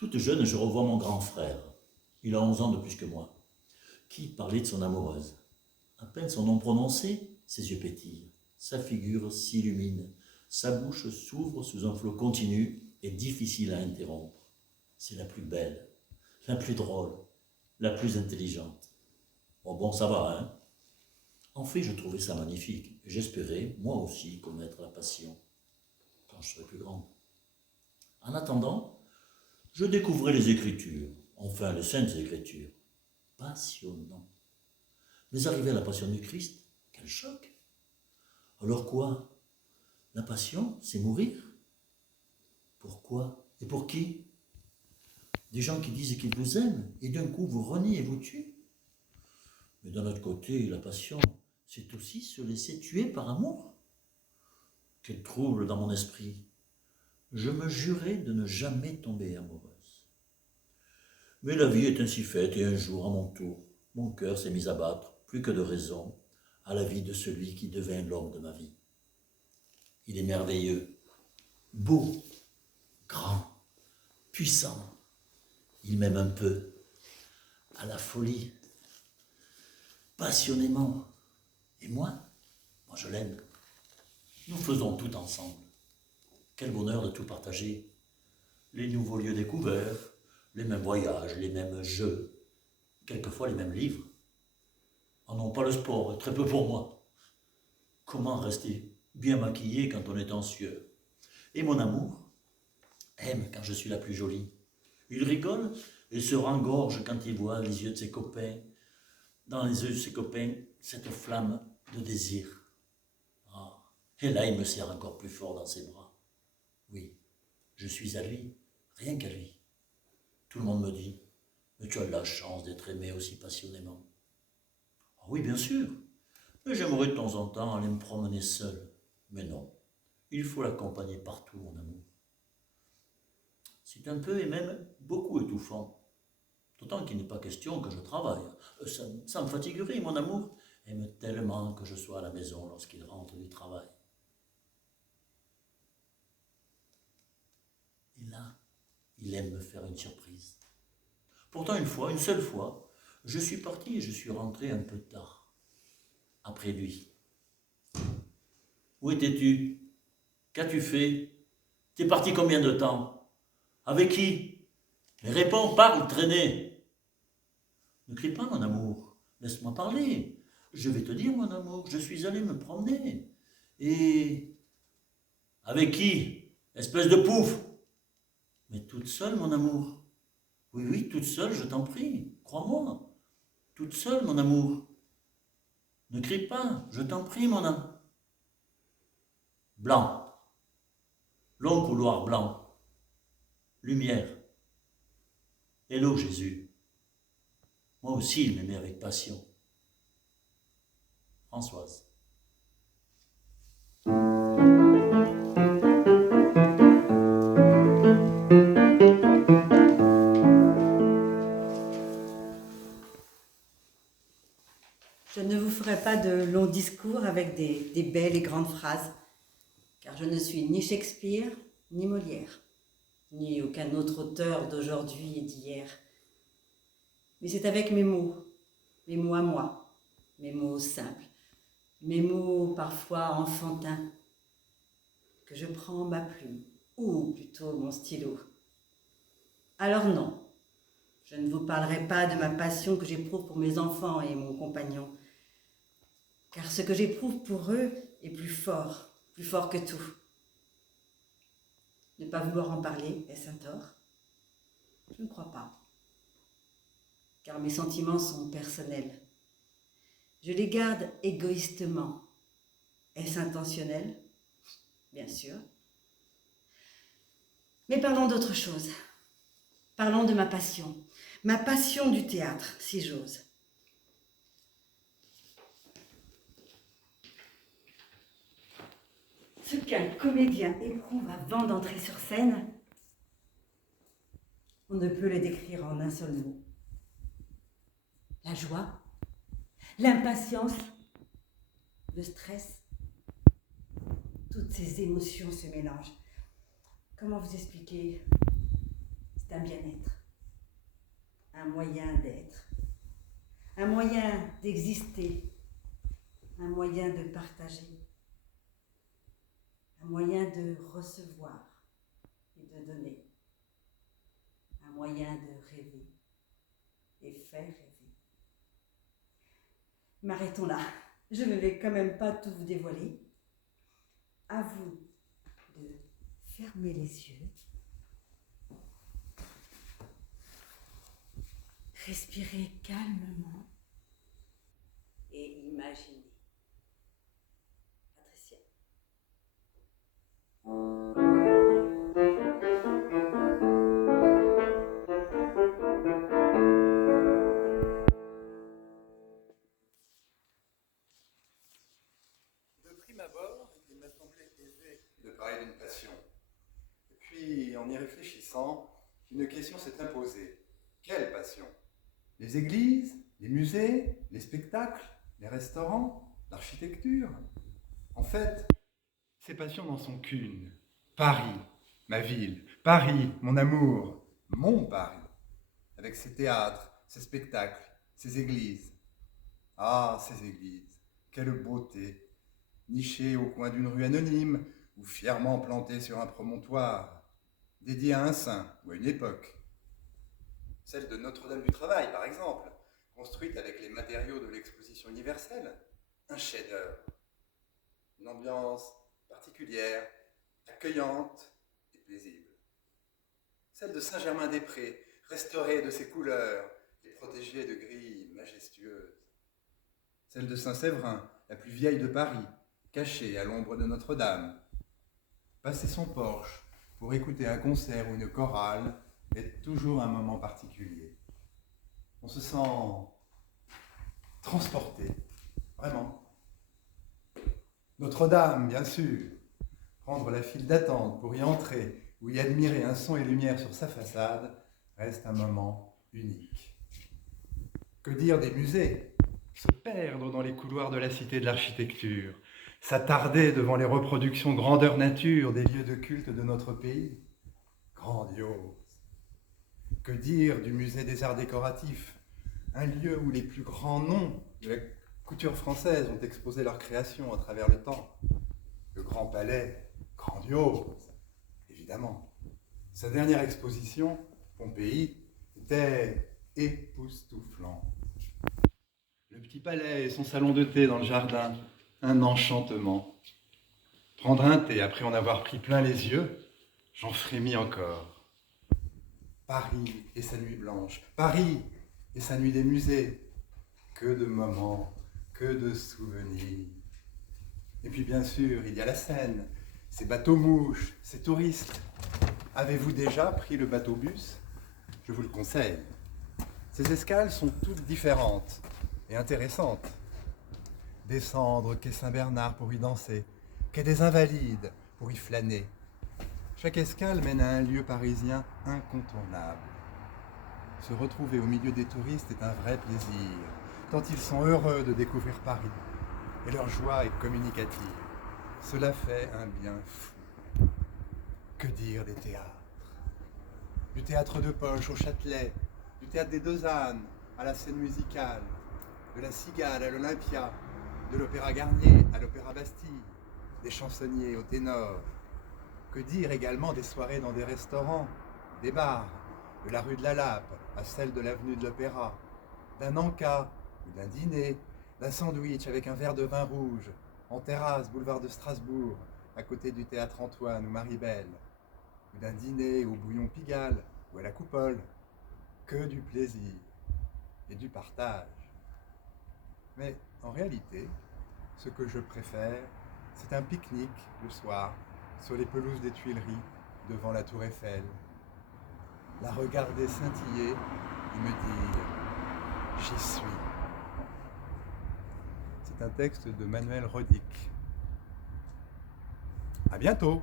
Toute jeune, je revois mon grand frère. Il a 11 ans de plus que moi. Qui parlait de son amoureuse. À peine son nom prononcé, ses yeux pétillent. Sa figure s'illumine. Sa bouche s'ouvre sous un flot continu et difficile à interrompre. C'est la plus belle, la plus drôle, la plus intelligente. Oh bon, ça va, hein? En fait, je trouvais ça magnifique. J'espérais, moi aussi, connaître la passion quand je serai plus grand. En attendant, je découvrais les Écritures, enfin les Saintes Écritures. Passionnant. Mais arrivé à la passion du Christ, quel choc! Alors quoi? La passion, c'est mourir? Pourquoi? Et pour qui? Des gens qui disent qu'ils vous aiment et d'un coup vous renient et vous tuent? Mais d'un autre côté, la passion, c'est aussi se laisser tuer par amour. Quel trouble dans mon esprit! Je me jurais de ne jamais tomber amoureuse. Mais la vie est ainsi faite et un jour, à mon tour, mon cœur s'est mis à battre, plus que de raison, à la vie de celui qui devint l'homme de ma vie. Il est merveilleux, beau, grand, puissant. Il m'aime un peu, à la folie, passionnément. Et moi je l'aime. Nous faisons tout ensemble. Quel bonheur de tout partager. Les nouveaux lieux découverts, les mêmes voyages, les mêmes jeux, quelquefois les mêmes livres. Oh non, pas le sport, très peu pour moi. Comment rester bien maquillé quand on est anxieux? Et mon amour aime quand je suis la plus jolie. Il rigole et se rengorge quand il voit les yeux de ses copains, dans les yeux de ses copains, cette flamme de désir. Ah. Et là, il me serre encore plus fort dans ses bras. Oui, je suis à lui, rien qu'à lui. Tout le monde me dit, mais tu as de la chance d'être aimé aussi passionnément. Ah oui, bien sûr, mais j'aimerais de temps en temps aller me promener seul. Mais non, il faut l'accompagner partout, mon amour. C'est un peu et même beaucoup étouffant. D'autant qu'il n'est pas question que je travaille. Ça me fatiguerait, mon amour aime tellement que je sois à la maison lorsqu'il rentre du travail. Et là, il aime me faire une surprise. Pourtant, une seule fois, je suis parti et je suis rentré un peu tard, après lui. Où étais-tu? Qu'as-tu fait? T'es parti combien de temps? Avec qui? Mais réponds, parle, traîner. Ne crie pas, mon amour. Laisse-moi parler. Je vais te dire, mon amour, je suis allé me promener. Et... avec qui? Espèce de pouf! Mais toute seule, mon amour. Oui, oui, toute seule, je t'en prie. Crois-moi. Toute seule, mon amour. Ne crie pas, je t'en prie, mon amour. Blanc. Long couloir blanc. Lumière. Hello, Jésus. Moi aussi, il m'aimait avec passion. Françoise. Je ne vous ferai pas de longs discours avec des belles et grandes phrases, car je ne suis ni Shakespeare, ni Molière, ni aucun autre auteur d'aujourd'hui et d'hier. Mais c'est avec mes mots à moi, mes mots simples, mes mots parfois enfantins, que je prends ma plume, ou plutôt mon stylo. Alors non, je ne vous parlerai pas de ma passion que j'éprouve pour mes enfants et mon compagnon, car ce que j'éprouve pour eux est plus fort que tout. Ne pas vouloir en parler, est-ce un tort? Je ne crois pas, car mes sentiments sont personnels. Je les garde égoïstement. Est-ce intentionnel? Bien sûr. Mais parlons d'autre chose. Parlons de ma passion du théâtre, si j'ose. Ce qu'un comédien éprouve avant d'entrer sur scène, on ne peut le décrire en un seul mot. La joie, l'impatience, le stress, toutes ces émotions se mélangent. Comment vous expliquer? C'est c'est un bien-être, un moyen d'être, un moyen d'exister, un moyen de partager, un moyen de recevoir et de donner, un moyen de rêver et faire rêver. Mais arrêtons là, je ne vais quand même pas tout vous dévoiler. À vous de fermer les yeux, respirez calmement et imaginez. Patricia. De prime abord, il m'a semblé aisé de parler d'une passion. Et puis, en y réfléchissant, une question s'est imposée. Quelle passion? Les églises, les musées, les spectacles, les restaurants, l'architecture? En fait, ces passions n'en sont qu'une. Paris, ma ville. Paris, mon amour. Mon Paris. Avec ses théâtres, ses spectacles, ses églises. Ah, ces églises, quelle beauté! Nichées au coin d'une rue anonyme ou fièrement plantées sur un promontoire, dédiées à un saint ou à une époque. Celle de Notre-Dame du Travail, par exemple, construite avec les matériaux de l'exposition universelle, un chef-d'œuvre. Une ambiance particulière, accueillante et paisible. Celle de Saint-Germain-des-Prés, restaurée de ses couleurs et protégée de grilles majestueuses. Celle de Saint-Séverin, la plus vieille de Paris, cachée à l'ombre de Notre-Dame. Passer son porche pour écouter un concert ou une chorale est toujours un moment particulier. On se sent transporté, vraiment. Notre-Dame, bien sûr. Prendre la file d'attente pour y entrer ou y admirer un son et lumière sur sa façade reste un moment unique. Que dire des musées? Se perdre dans les couloirs de la cité de l'architecture, s'attarder devant les reproductions grandeur nature des lieux de culte de notre pays. Grandiose. Que dire du musée des arts décoratifs, un lieu où les plus grands noms de la couture française ont exposé leur création à travers le temps. Le Grand Palais, grandiose, évidemment. Sa dernière exposition, Pompéi, était époustouflante. Le Petit Palais et son salon de thé dans le jardin, un enchantement. Prendre un thé après en avoir pris plein les yeux, j'en frémis encore. Paris et sa nuit blanche, Paris et sa nuit des musées. Que de moments, que de souvenirs. Et puis bien sûr, il y a la Seine, ces bateaux-mouches, ces touristes. Avez-vous déjà pris le bateau-bus? Je vous le conseille. Ces escales sont toutes différentes et intéressantes. Descendre quai Saint-Bernard pour y danser, quai des Invalides pour y flâner. Chaque escale mène à un lieu parisien incontournable. Se retrouver au milieu des touristes est un vrai plaisir, tant ils sont heureux de découvrir Paris, et leur joie est communicative. Cela fait un bien fou. Que dire des théâtres? Du théâtre de poche au Châtelet, du théâtre des Deux Ânes à la scène musicale, de la Cigale à l'Olympia, de l'Opéra Garnier à l'Opéra Bastille, des chansonniers au ténor. Que dire également des soirées dans des restaurants, des bars, de la rue de la Lappe à celle de l'avenue de l'Opéra, d'un encas ou d'un dîner, d'un sandwich avec un verre de vin rouge, en terrasse, boulevard de Strasbourg, à côté du théâtre Antoine ou Maribel, ou d'un dîner au Bouillon Pigalle ou à la Coupole. Que du plaisir et du partage. Mais en réalité, ce que je préfère, c'est un pique-nique le soir, sur les pelouses des Tuileries, devant la Tour Eiffel. La regarder scintiller et me dire « J'y suis ». C'est un texte de Manuel Rodic. À bientôt.